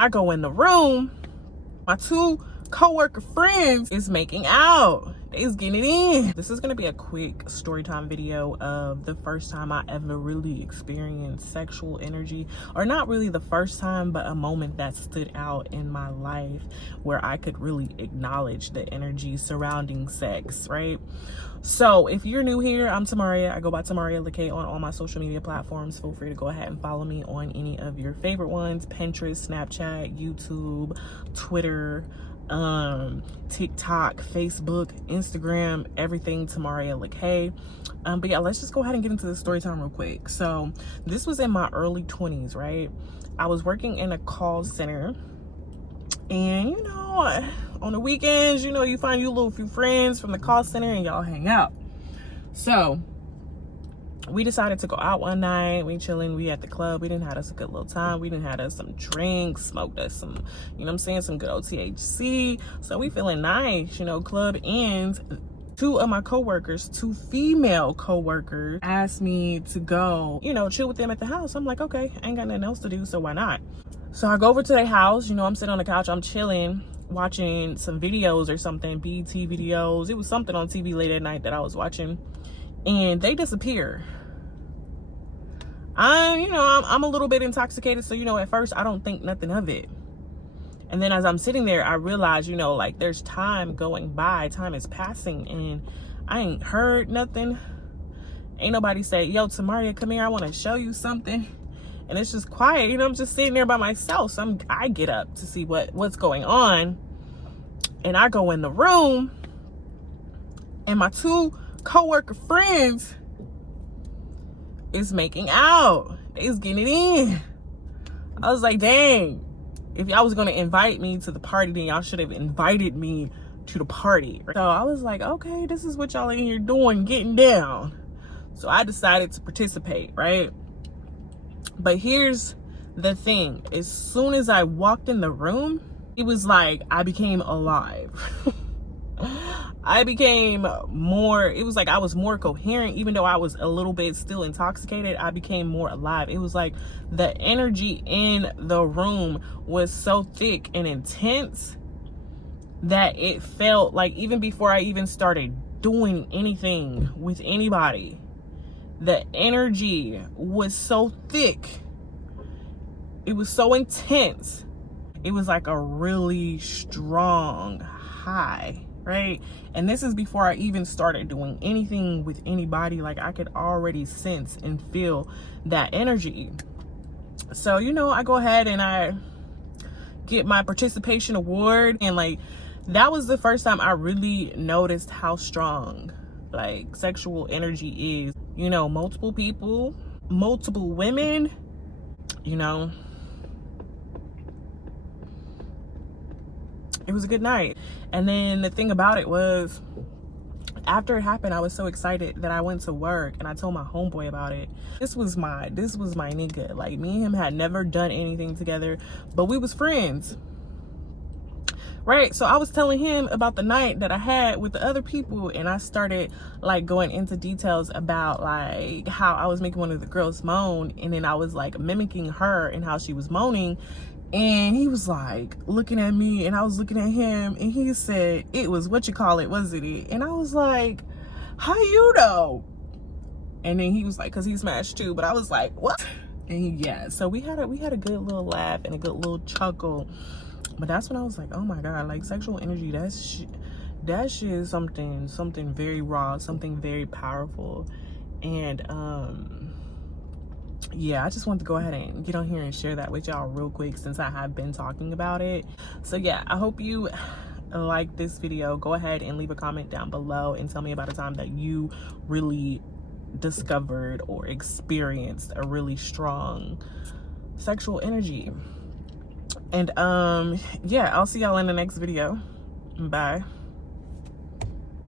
I go in the room, my two co-worker friends is making out. They's getting it in. This is gonna be a quick story time video of the first time I ever really experienced sexual energy, or not really the first time, but a moment that stood out in my life where I could really acknowledge the energy surrounding sex, right? So if you're new here, I'm Tamaria. I go by Tamaria Lakay on all my social media platforms. Feel free to go ahead and follow me on any of your favorite ones: Pinterest, Snapchat, YouTube, Twitter, TikTok, Facebook, Instagram, everything Tamaria Lakay. But yeah, let's just go ahead and get into the story time real quick. So this was in my early 20s, right? I was working in a call center, and you know, on the weekends, you know, you find you little few friends from the call center and y'all hang out. So we decided to go out one night. We chilling, we at the club. We didn't have us a good little time. We didn't have us some drinks, smoked us some, you know what I'm saying, some good old THC. So we feeling nice, you know. Club ends. Two of my coworkers, two female coworkers, asked me to go, you know, chill with them at the house. I'm like, okay, I ain't got nothing else to do, so why not? So I go over to their house. You know, I'm sitting on the couch, I'm chilling, watching some videos or something, BET videos. It was something on TV late at night that I was watching, and they disappear. I'm a little bit intoxicated, so, you know, at first I don't think nothing of it. And then as I'm sitting there, I realize, you know, like, there's time going by, time is passing, and I ain't heard nothing. Ain't nobody say, yo, Tamaria, come here, I want to show you something. And it's just quiet, you know, I'm just sitting there by myself. So I get up to see what's going on, and I go in the room, and my two co-worker friends is making out. They's getting it in. I was like, dang, if y'all was gonna invite me to the party, then y'all should have invited me to the party. So I was like, okay, this is what y'all in here doing, getting down. So I decided to participate, right? But here's the thing. As soon as I walked in the room, it was like I became alive. I became more, it was like I was more coherent. Even though I was a little bit still intoxicated, I became more alive. It was like the energy in the room was so thick and intense that it felt like, even before I even started doing anything with anybody, the energy was so thick. It was so intense. It was like a really strong high, right? And this is before I even started doing anything with anybody. Like, I could already sense and feel that energy. So, you know, I go ahead and I get my participation award, and like, that was the first time I really noticed how strong, like, sexual energy is. You know, multiple people, multiple women, you know. It was a good night. And then the thing about it was, after it happened, I was so excited that I went to work and I told my homeboy about it. This was my nigga. Like, me and him had never done anything together, but we was friends, right? So I was telling him about the night that I had with the other people, and I started like going into details about like how I was making one of the girls moan, and then I was like mimicking her and how she was moaning. And he was like looking at me, and I was looking at him, and he said, it was, what you call it, wasn't it? And I was like, how you know? And then he was like, cause he smashed too. But I was like, what? And yeah, so we had a good little laugh and a good little chuckle. But that's when I was like, oh my God, like, sexual energy, that shit is something very raw, something very powerful. And yeah, I just wanted to go ahead and get on here and share that with y'all real quick, since I have been talking about it. So yeah, I hope you like this video. Go ahead and leave a comment down below and tell me about a time that you really discovered or experienced a really strong sexual energy. And yeah, I'll see y'all in the next video. Bye.